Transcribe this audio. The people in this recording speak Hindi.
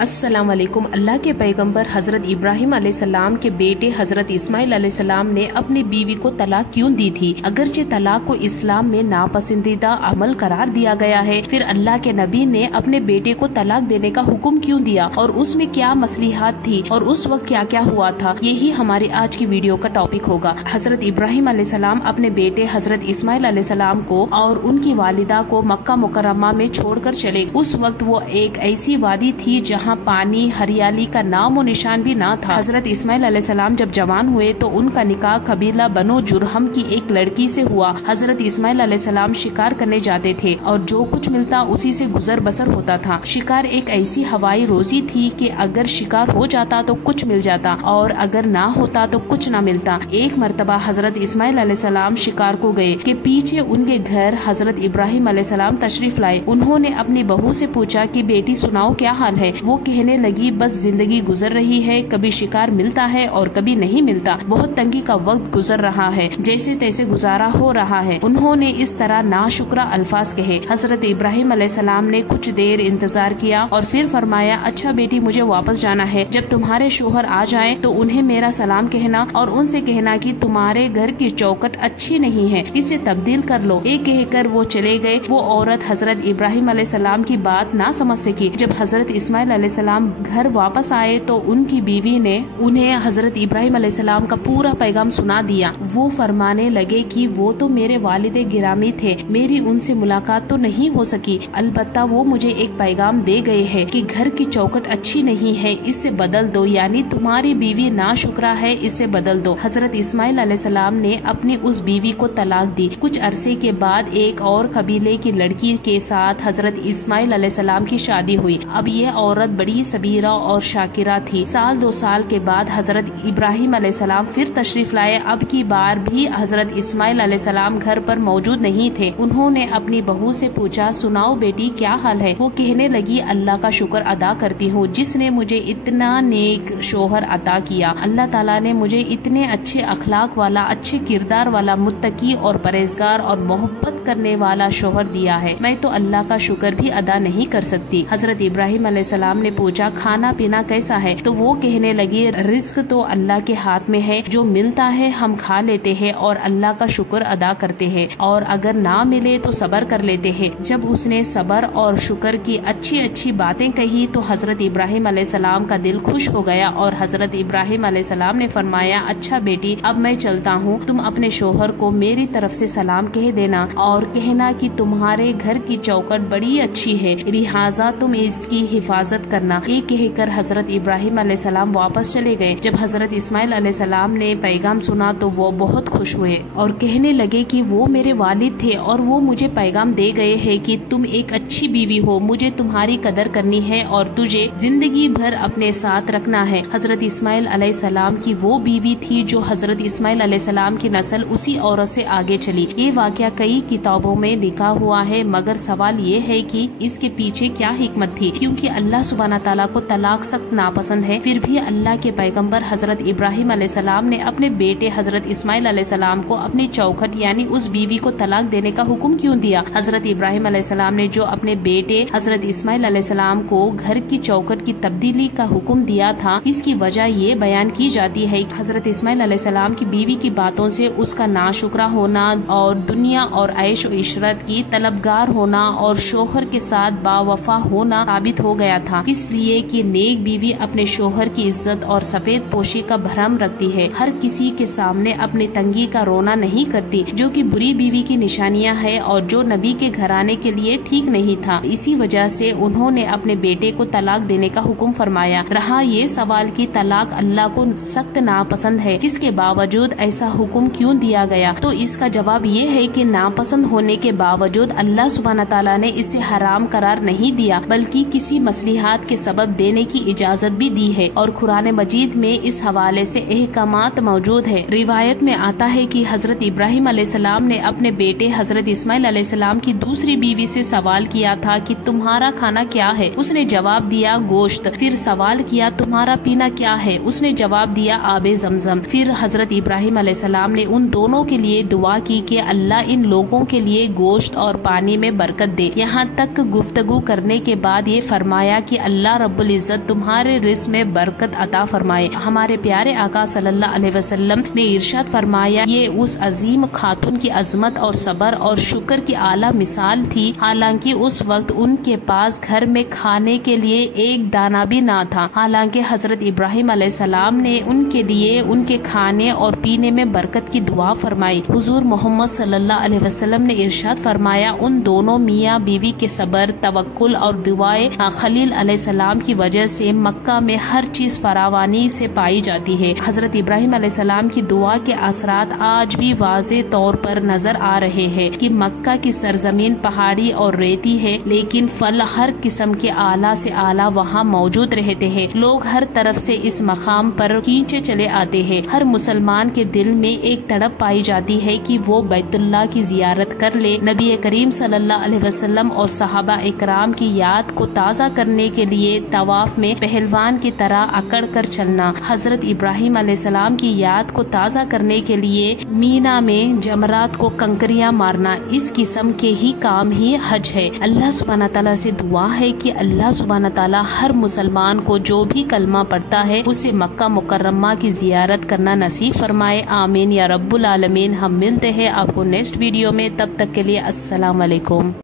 अस्सलाम वालेकुम। अल्लाह के पैगंबर हजरत इब्राहिम अलैहिस्सलाम के बेटे हजरत इस्माइल अलैहिस्सलाम ने अपनी बीवी को तलाक क्यों दी थी? अगरचे तलाक को इस्लाम में नापसंदीदा अमल करार दिया गया है, फिर अल्लाह के नबी ने अपने बेटे को तलाक देने का हुक्म क्यों दिया और उसमें क्या मसलिहात थी और उस वक्त क्या क्या हुआ था, यही हमारी आज की वीडियो का टॉपिक होगा। हजरत इब्राहिम अलैहिस्सलाम अपने बेटे हजरत इस्माइल अलैहिस्सलाम को और उनकी वालिदा को मक्का मुकर्रमा में छोड़कर चले। उस वक्त वो एक ऐसी वादी थी जहाँ पानी हरियाली का नामो निशान भी ना था। हजरत इस्माइल अलैहिस्सलाम जब जवान हुए तो उनका निकाह कबीला बनो जुरहम की एक लड़की से हुआ। हजरत इस्माइल अलैहिस्सलाम शिकार करने जाते थे और जो कुछ मिलता उसी से गुजर बसर होता था। शिकार एक ऐसी हवाई रोजी थी कि अगर शिकार हो जाता तो कुछ मिल जाता और अगर ना होता तो कुछ ना मिलता। एक मर्तबा हजरत इस्माइल अलैहिस्सलाम शिकार को गए कि पीछे उनके घर हजरत इब्राहिम अलैहिस्सलाम तशरीफ लाए। उन्होंने अपनी बहू से पूछा कि बेटी सुनाओ क्या हाल है? वो कहने लगी बस जिंदगी गुजर रही है, कभी शिकार मिलता है और कभी नहीं मिलता, बहुत तंगी का वक्त गुजर रहा है, जैसे तैसे गुजारा हो रहा है। उन्होंने इस तरह नाशुक्रा अल्फाज कहे। हजरत इब्राहिम अलैहिस्सलाम ने कुछ देर इंतजार किया और फिर फरमाया, अच्छा बेटी मुझे वापस जाना है, जब तुम्हारे शोहर आ जाएं तो उन्हें मेरा सलाम कहना और उनसे कहना कि तुम्हारे घर की चौखट अच्छी नहीं है, इसे तब्दील कर लो। एक कहकर वो चले गए। वो औरत हजरत इब्राहिम अलैहिस्सलाम की बात ना समझ सकी। जब हजरत इस्माइल अलैहिस्सलाम घर वापस आए तो उनकी बीवी ने उन्हें हजरत इब्राहिम अलैहिस्सलाम का पूरा पैगाम सुना दिया। वो फरमाने लगे कि वो तो मेरे वालिदे गिरामी थे, मेरी उनसे मुलाकात तो नहीं हो सकी, अलबत्ता वो मुझे एक पैगाम दे गए हैं कि घर की चौखट अच्छी नहीं है, इससे बदल दो, यानी तुम्हारी बीवी नाशुक्रा है, इसे बदल दो। हजरत इस्माइल अलैहिस्सलाम ने अपनी उस बीवी को तलाक दी। कुछ अरसे के बाद एक और कबीले की लड़की के साथ हजरत इस्माइल अलैहिस्सलाम की शादी हुई। अब ये औरत बड़ी सबीरा और शाकिरा थी। साल 2 साल के बाद हजरत इब्राहिम अलैहिस्सलाम फिर तशरीफ लाए। अब की बार भी हजरत इस्माइल अलैहिस्सलाम घर पर मौजूद नहीं थे। उन्होंने अपनी बहू से पूछा, सुनाओ बेटी क्या हाल है? वो कहने लगी, अल्लाह का शुक्र अदा करती हूँ जिसने मुझे इतना नेक शोहर अता किया। अल्लाह ताला ने मुझे इतने अच्छे अखलाक वाला, अच्छे किरदार वाला, मुत्तकी और परहेजगार और मोहब्बत करने वाला शोहर दिया है। मैं तो अल्लाह का शुक्र भी अदा नहीं कर सकती। हजरत इब्राहिम अलैहिस्सलाम ने पूछा, खाना पीना कैसा है? तो वो कहने लगी, रिज्क तो अल्लाह के हाथ में है, जो मिलता है हम खा लेते हैं और अल्लाह का शुक्र अदा करते हैं, और अगर ना मिले तो सबर कर लेते हैं। जब उसने सबर और शुक्र की अच्छी अच्छी बातें कही तो हजरत इब्राहिम अलैहिस्सलाम का दिल खुश हो गया और हजरत इब्राहिम अलैहिस्सलाम ने फरमाया, अच्छा बेटी अब मैं चलता हूँ, तुम अपने शोहर को मेरी तरफ से सलाम कह देना और कहना कि तुम्हारे घर की चौखट बड़ी अच्छी है, लिहाजा तुम इसकी हिफाजत करना। ये कहकर हजरत इब्राहिम अलैहिस्सलाम वापस चले गए। जब हजरत इस्माइल अलैहिस्सलाम ने पैगाम सुना तो वो बहुत खुश हुए और कहने लगे कि वो मेरे वालिद थे और वो मुझे पैगाम दे गए हैं कि तुम एक अच्छी बीवी हो, मुझे तुम्हारी कदर करनी है और तुझे जिंदगी भर अपने साथ रखना है। हजरत इस्माइल अलैहिस्सलाम की वो बीवी थी जो हजरत इस्माइल अलैहिस्सलाम की नस्ल उसी औरत से आगे चली। ये वाकया कई किताबों में लिखा हुआ है, मगर सवाल ये है कि इसके पीछे क्या हिकमत थी, क्योंकि अल्लाह सुब्हाना ताला को तलाक सख्त नापसंद है। फिर भी अल्लाह के पैगंबर हजरत इब्राहिम अलैहिस्सलाम ने अपने बेटे हजरत इस्माइल अलैहिस्सलाम को अपनी चौखट यानी उस बीवी को तलाक देने का हुक्म क्यों दिया? हजरत इब्राहिम अलैहिस्सलाम ने जो अपने बेटे हजरत इस्माइल अलैहिस्सलाम को घर की चौखट की तब्दीली का हुक्म दिया था, इसकी वजह ये बयान की जाती है। हजरत इस्माइल अलैहिस्सलाम की बीवी की बातों से उसका नाशुक्रा होना और दुनिया और ऐश व इशरत की तलबगार होना और शोहर के साथ बावफा होना साबित हो गया था। इसलिए कि नेक बीवी अपने शोहर की इज्जत और सफेद पोशी का भरम रखती है, हर किसी के सामने अपनी तंगी का रोना नहीं करती, जो कि बुरी बीवी की निशानियां है और जो नबी के घराने के लिए ठीक नहीं था। इसी वजह से उन्होंने अपने बेटे को तलाक देने का हुक्म फरमाया। रहा ये सवाल कि तलाक अल्लाह को सख्त नापसंद है, इसके बावजूद ऐसा हुक्म क्यों दिया गया? तो इसका जवाब ये है कि नापसंद होने के बावजूद अल्लाह सुब्हाना ताला ने इसे हराम करार नहीं दिया, बल्कि किसी मसलिहात के सबब देने की इजाजत भी दी है और कुरान मजीद में इस हवाले से अहकामात मौजूद है। रिवायत में आता है कि हजरत इब्राहिम अलैहिस्सलाम ने अपने बेटे हजरत इस्माइल अलैहिस्सलाम की दूसरी बीवी से सवाल किया था कि तुम्हारा खाना क्या है? उसने जवाब दिया गोश्त। फिर सवाल किया तुम्हारा पीना क्या है? उसने जवाब दिया आबे ज़मज़म। फिर हजरत इब्राहिम अलैहिस्सलाम ने उन दोनों के लिए दुआ की कि अल्लाह इन लोगों के लिए गोश्त और पानी में बरकत दे। यहाँ तक गुफ्तगू करने के बाद ये फरमाया कि अल्लाह रब्बुल इज्जत तुम्हारे रिज़्क़ में बरकत अता फरमाए। हमारे प्यारे आका सल्लल्लाहु अलैहि वसल्लम ने इरशाद फरमाया, ये उस अजीम खातून की अजमत और सबर और शुक्र की आला मिसाल थी, हालांकि उस वक्त उनके पास घर में खाने के लिए एक दाना भी ना था। हालांकि हजरत इब्राहिम अलैहिस्सलाम ने उनके लिए उनके खाने और पीने में बरकत की दुआ फरमाई। हुजूर मोहम्मद सल्लल्लाहु अलैहि वसल्लम ने इरशाद फरमाया, उन दोनों मियाँ बीवी के सबर, तवक्कुल और दुआए खलील अलैहिस्सलाम की वजह से मक्का में हर चीज फरावानी से पाई जाती है। हजरत इब्राहिम अलैहिस्सलाम की दुआ के असरात आज भी वाज़े तौर पर नजर आ रहे हैं कि मक्का की सरजमीन पहाड़ी और रेती है, लेकिन फल हर किस्म के आला से आला वहाँ मौजूद रहते हैं। लोग हर तरफ से इस मकाम पर खींचे चले आते हैं। हर मुसलमान के दिल में एक तड़प पाई जाती है कि वो बैतुल्लाह की जियारत कर ले। नबी करीम सल्लल्लाहु अलैहि वसल्लम और सहाबा इकराम की याद को ताज़ा करने के लिए तवाफ में पहलवान की तरह अकड़ कर चलना, हजरत इब्राहिम अलैहिस्सलाम की याद को ताज़ा करने के लिए मीना में जमरात को कंकरियां मारना, इस किस्म के ही काम ही हज है। अल्लाह सुब्हानहू तआला से दुआ है कि अल्लाह सुब्हानहू तआला हर मुसलमान को जो भी कलमा पढ़ता है उसे मक्का मुकर्रमा की जियारत करना नसीब फरमाए। आमीन या रब्बुल आलमीन। हम मिलते हैं आपको नेक्स्ट वीडियो में, तब तक के लिए अस्सलाम वालेकुम।